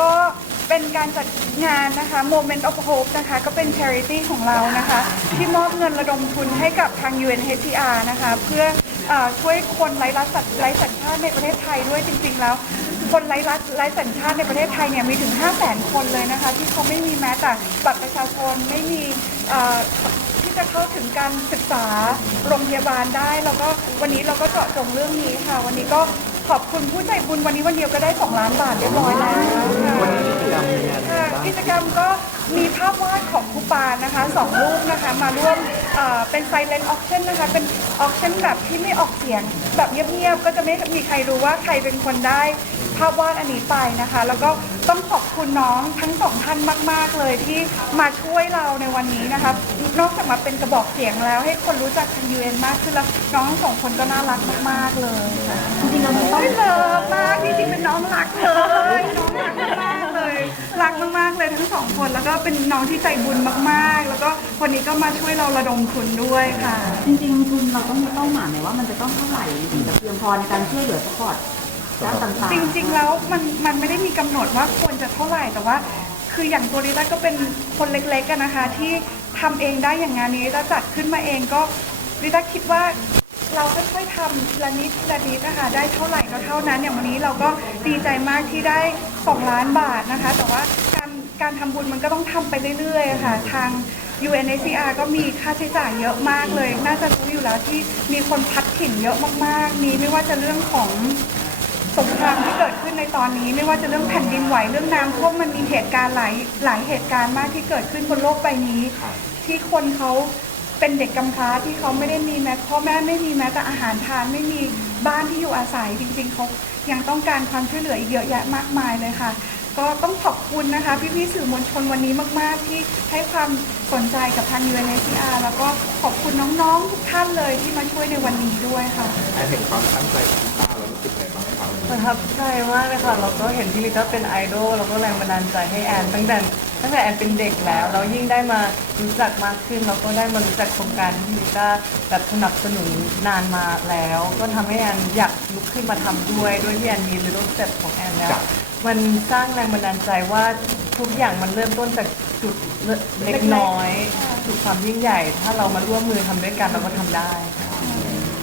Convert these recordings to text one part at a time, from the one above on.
ก็เป็นการจัดงานนะคะ Moment of Hope นะคะ ก็เป็น charity ของเรานะคะ ที่มอบเงินระดมทุนให้กับทาง UNHCR นะคะ เพื่อเออช่วยคนไร้รัฐสัญไร้สัญชาติในประเทศไทยด้วยจริงๆแล้ว คนไร้รัฐไร้สัญชาติในประเทศไทยเนี่ยมีถึง 5 0 0 0 0 0 คนเลยนะคะ ที่เขาไม่มีแม้แต่บัตรประชาชนไม่มีเอ่อที่จะเข้าถึงการศึกษาโรงพยาบาลได้ แล้วก็วันนี้เราก็เจาะจงเรื่องนี้ค่ะ วันนี้ก็ ขอบคุณผู้ใจบุญวันนี้วันเดียวก็ได้ 2 ล้านบาทเรียบร้อยแล้วค่ะวันนี้กิจกรรมมีอะไรบ้างกิจกรรมก็มีภาพวาดของครูปานนะคะสองรูปนะคะมาร่วมเป็น silent auction นะคะเป็นออคชั่นแบบที่ไม่ออกเสียง แบบเงียบๆก็จะไม่มีใครรู้ว่าใครเป็นคนได้ภาพวาดอันนี้ไปนะคะ แล้วก็ ต้องขอบคุณน้องทั้งสองท่านมาก ๆ เลยที่มาช่วยเราในวันนี้นะคะนอกจากมาเป็นกระบอกเสียงแล้ว ให้คนรู้จักทาง UN มากขึ้นแล้วน้องสองคนก็น่ารักมาก ๆ เลยค่ะจริงๆเราต้องเลิฟมากจริงๆเป็นน้องรักเลยน้องรักมากๆเลยรักมากๆเลยทั้งสองคนแล้วก็เป็นน้องที่ใจบุญมาก ๆ แล้วก็วันนี้ก็มาช่วยเราระดมทุนด้วยค่ะ จริงๆทุนเราต้องมีเป้าหมายไหมว่ามันจะต้องเท่าไหร่ถึงจะเพียงพอในการช่วยเหลือสปอร์ต ด้านต่างจริงๆ แล้วมันมันไม่ได้มีกำหนดว่าควรจะเท่าไหร่แต่ว่า คืออย่างตัวริต้าก็เป็นคนเล็กๆกันนะคะ ที่ทำเองได้อย่างงานนี้ริต้าจัดขึ้นมาเองก็ริต้าคิดว่าเราค่อยๆทำละนิดละนิดนะคะได้เท่าไหร่ก็เท่านั้นอย่างวันนี้เราก็ดีใจมากที่ได้2ล้านบาทนะคะ แต่ว่าการการทำบุญมันก็ต้องทำไปเรื่อยๆค่ะ ทาง UNHCR ก็มีค่าใช้จ่ายเยอะมากเลย น่าจะรู้อยู่แล้วที่มีคนพัดถิ่นเยอะมากๆ มีไม่ว่าจะเรื่องของ สงครามที่เกิดขึ้นในตอนนี้ไม่ว่าจะเรื่องแผ่นดินไหวเรื่องน้ำท่วมมันมีเหตุการณ์หลายหลายเหตุการณ์มากที่เกิดขึ้นบนโลกใบนี้ ที่คนเขาเป็นเด็กกำพร้าที่เขาไม่ได้มีแม้พ่อแม่ไม่มีแม้แต่อาหารทานไม่มีบ้านที่อยู่อาศัยจริง ๆเขายังต้องการความช่วยเหลืออีกเยอะแยะมากมายเลยค่ะ ก็ต้องขอบคุณนะคะพี่ๆสื่อมวลชนวันนี้มาก ๆ ที่ให้ความสนใจกับทาง UNHCR แล้วก็ขอบคุณน้องๆทุกท่านเลยที่มาช่วยในวันนี้ด้วยค่ะแอนเห็นความตั้งใจของพี่ต้าแล้วรู้สึกไงบ้างครับ ประทับใจมากเลยค่ะเราก็เห็นพี่ลิต้าเป็นไอดอลแล้วก็แรงบันดาลใจให้แอนตั้งแต่ตั้งแต่แอนเป็นเด็กแล้วเรายิ่งได้มารู้จักมากขึ้นแล้วก็ได้มารู้จักโครงการที่ลิต้าแบบสนับสนุนนานมาแล้ว ก็ทำให้แอนอยากลุกขึ้นมาทำด้วยด้วยที่แอนมี little step ของแอนแล้วมันสร้างแรงบันดาลใจว่าทุกอย่างมันเริ่มต้นจากจุดเล็กน้อยจุดความยิ่งใหญ่ ถ้าเรามาร่วมมือทำด้วยกันเราก็ทำได้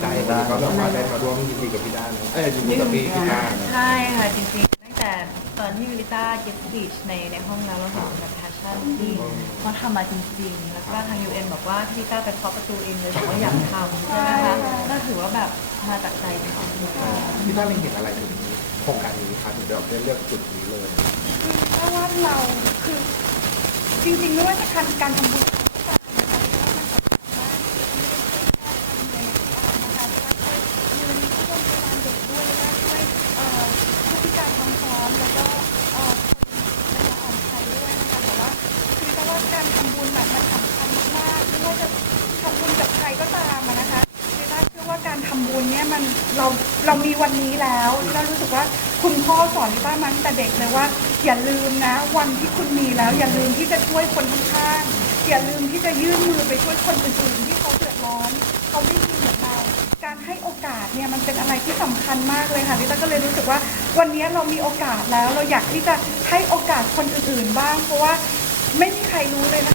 ใจวันนี้ก็แบบว่าได้มาร่วมยินดีกับพี่ด้านะเอ้ยยินดีกับพี่พี่ต้านะใช่ค่ะจริงๆตั้งแต่ตอนที่วิลิต้าเก็บสปีชในในห้องแล้วเราเห็นแบบแพชชั่นที่เขาทำมาจริงๆ แล้วก็ทาง UN บอกว่าพี่ลิต้าไปเคาะประตูเองเลยบอกว่าอยากทำใช่ไหมคะก็ถือว่าแบบมาจากใจจริงๆพี่ต้าเล็งเห็นอะไรถึงโครงการนี้ครับถึงได้เลือกจุดนี้เลยเพราะว่าเราคือจริงๆไม่ว่าจะการการทำบุญผู้พิการท้องท้องแล้วก็เอ่อคนอ่อนไทยด้วยนะคะแต่ว่าคือแต่ว่าการทำบุญแบบมันสำคัญมากๆไม่ว่าจะทำบุญกับใครก็ตามอะนะคะคือได้เชื่อว่าการทำบุญเนี่ยมัน เรามีวันนี้แล้วเรารู้สึกว่าคุณพ่อสอนลิต้ามาตั้งแต่เด็กเลยว่า อย่าลืมนะ วันที่คุณมีแล้ว อย่าลืมที่จะช่วยคนข้างๆอย่าลืมที่จะยื่นมือไปช่วยคนอื่นๆที่เขาเดือดร้อนเขาไม่มีเหมือนเราการให้โอกาสเนี่ยมันเป็นอะไรที่สำคัญมากเลยค่ะลิต้าก็เลยรู้สึกว่า วันนี้เรามีโอกาสแล้ว เราอยากที่จะให้โอกาสคนอื่นๆบ้าง เพราะว่าไม่มีใครรู้เลยนะคะ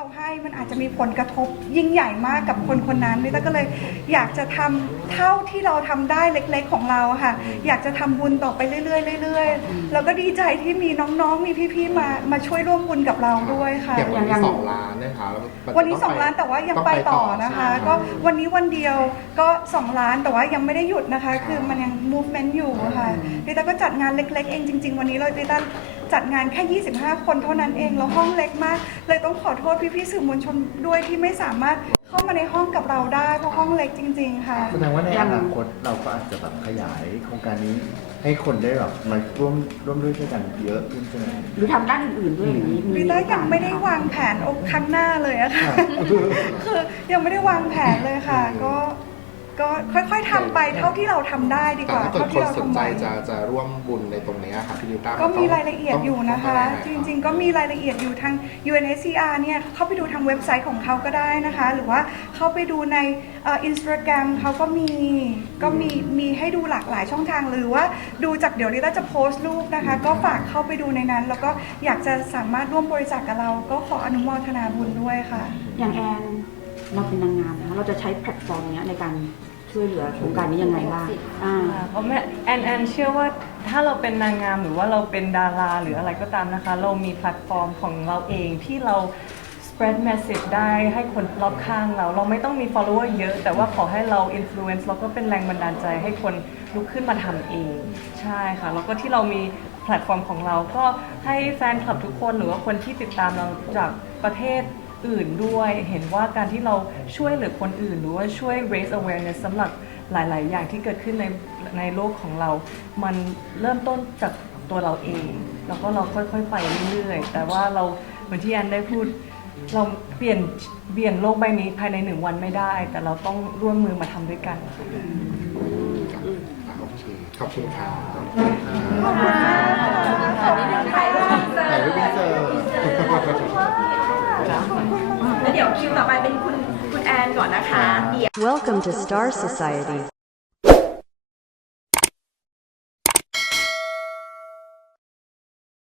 เราให้มันอาจจะมีผลกระทบยิ่งใหญ่มากกับคนคนนั้นลิต้าก็เลยอยากจะทำเท่าที่เราทำได้เล็กๆของเราค่ะ อยากจะทำบุญต่อไปเรื่อยๆเรื่อยๆแล้วก็ดีใจที่มีน้องๆมีพี่ๆมามาช่วยร่วมบุญกับเราด้วยค่ะอย่างวันนี้สองล้านนะคะวันนี้ต้2ล้านแต่ว่ายังไปต่อนะคะ ก็วันนี้วันเดียวก็2ล้านแต่ว่ายังไม่ได้หยุดนะคะ คือมันยัง movement อยู่ค่ะลิต้าก็จัดงานเล็ก ๆ เองจริง ๆ วันนี้เราลิต้า จัดงานแค่ 25 คนเท่านั้นเองแล้วห้องเล็กมาก เลยต้องขอโทษพี่ๆสื่อมวลชนด้วยที่ไม่สามารถเข้ามาในห้องกับเราได้เพราะห้องเล็กจริง ๆ ค่ะ แสดงว่าในอนาคตเราก็อาจจะแบบขยายโครงการนี้ให้คนได้แบบมาร่วมร่วมด้วยช่วยกันเยอะขึ้นใช่ไหม หรือทำด้านอื่นๆด้วยอย่างนี้ลิต้ายังไม่ได้วางแผนครั้งหน้าเลยอะค่ะ คือยังไม่ได้วางแผนเลยค่ะ ก็ เท่าที่เราทำได้ดีแต่กว่า ถ้าเกิดเท่าคที่นเราสนทำใจไหวจะจะร่วมบุญในตรงนี้ครับพี่ลิต้าก็มีต้องรายละเอียดอยู่นะคะต้องจต้องริงๆ ก็มีรายละเอียดอยู่ทาง UNSCR เนี่ยเข้าไปดูทางเว็บไซต์ของเขาก็ได้นะคะ หรือว่าเข้าไปดูในอินสตาแกรมเขาก็มีก็มีมีให้ดูหลากหลายช่องทางหรือว่าดูจากเดี๋ยวนี้เราจะโพสต์รูปนะคะ ก็ฝากเข้าไปดูในนั้น แล้วก็อยากจะสามารถร่วมบริจาคกับเรา ก็ขออนุโมทนาบุญด้วยค่ะ อย่างแอนเราเป็นนางงามนะคะเราจะใช้แพลตฟอร์มเนี้ยในการ ช่วยเหลือโครงการนี้ยังไงบ้างอ่า เพราะแม่แอนแอนเชื่อว่าถ้าเราเป็นนางงามหรือว่าเราเป็นดาราหรืออะไรก็ตามนะคะ เรามีแพลตฟอร์มของเราเองที่เรา spread message ได้ให้คนรอบข้างเรา เราไม่ต้องมี follower เยอะ แต่ว่าขอให้เรา influence แล้วก็เป็นแรงบันดาลใจให้คนลุกขึ้นมาทำเอง ใช่ค่ะ แล้วก็ที่เรามีแพลตฟอร์มของเราก็ให้แฟนคลับทุกคนหรือว่าคนที่ติดตามเราจากประเทศ อื่นด้วย เห็นว่าการที่เราช่วยเหลือคนอื่น หรือว่าช่วย raise awareness สำหรับหลาย ๆ อย่างที่เกิดขึ้นในในโลกของเรา มันเริ่มต้นจากตัวเราเอง แล้วก็เราค่อย ๆ ไปเรื่อย ๆ แต่ว่าเราเหมือนที่แอนได้พูด เราเปลี่ยนเปลี่ยนโลกใบนี้ภายในหนึ่งวันไม่ได้ แต่เราต้องร่วมมือมาทำด้วยกันอะโอเคขอบคุณครับถ่ายรูปอินเสิร์ต แล้วเดี๋ยวคิวต่อไปเป็นคุณคุณแอนก่อนนะคะเดี๋ยว Welcome to Star Society.